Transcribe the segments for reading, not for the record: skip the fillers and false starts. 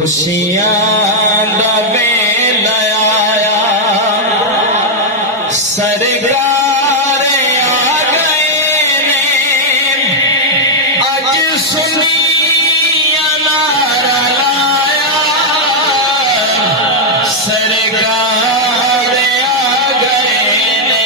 خوشیاں دا ویلا آیا سرکار آ گئے نے اج سنیا نعرہ لایا سرکار آ گئے نے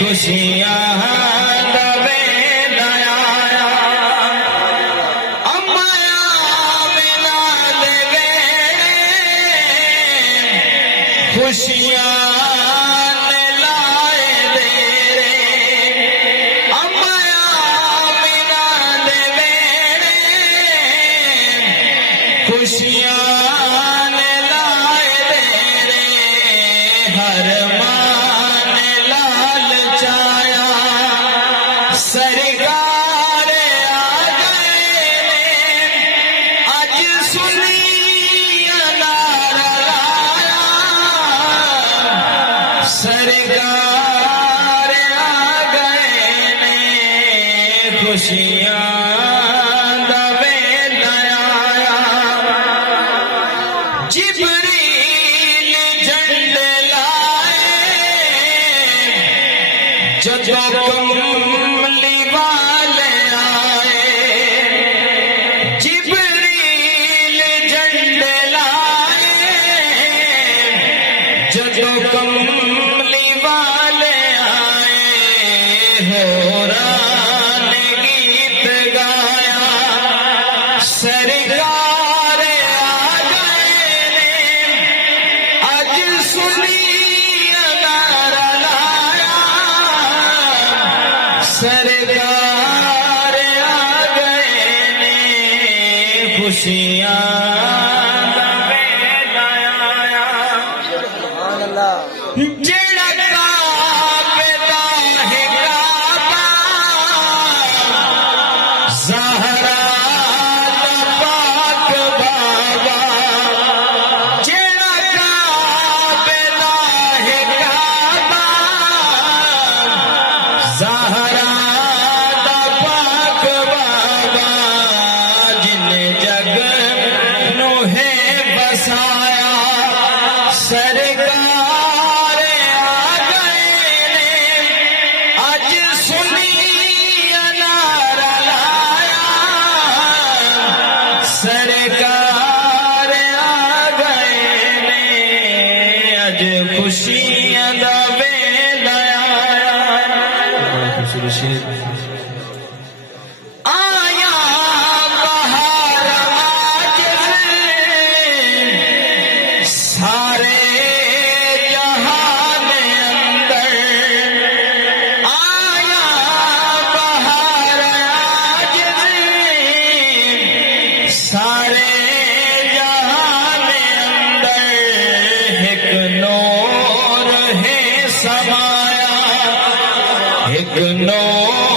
خوشیاں دا ویلا آیا امایا ملا دے ویلے خوشیاں نے لائے دیرے امایا ملا دے ویلے خوشیاں نے لائے دیرے ہر سرکار آ گئے اج سنیا نعرہ لایا سرکار آ گئے نے خوشیاں دا ویلا آیا جبریل جھنڈے لائے جدوں کملی والے آئے ہوران گیت گایا سرکار آ گئے اج سنیا نعرہ لایا سرکار آ گئے خوشیاں جڑا کعبے دا ہے کعبہ زہرا دا پاک بابا جڑا کعبے دا ہے کعبہ زہرا دا پاک بابا جن جگ نو ہے بسایا سرکار سرکار آ گئے نے اج خوشیاں دا ویلا آیا بہار آج سارے جہان اندر آیا بہار آج سارے جہان اندر ایک نور ہے سمایا ایک نور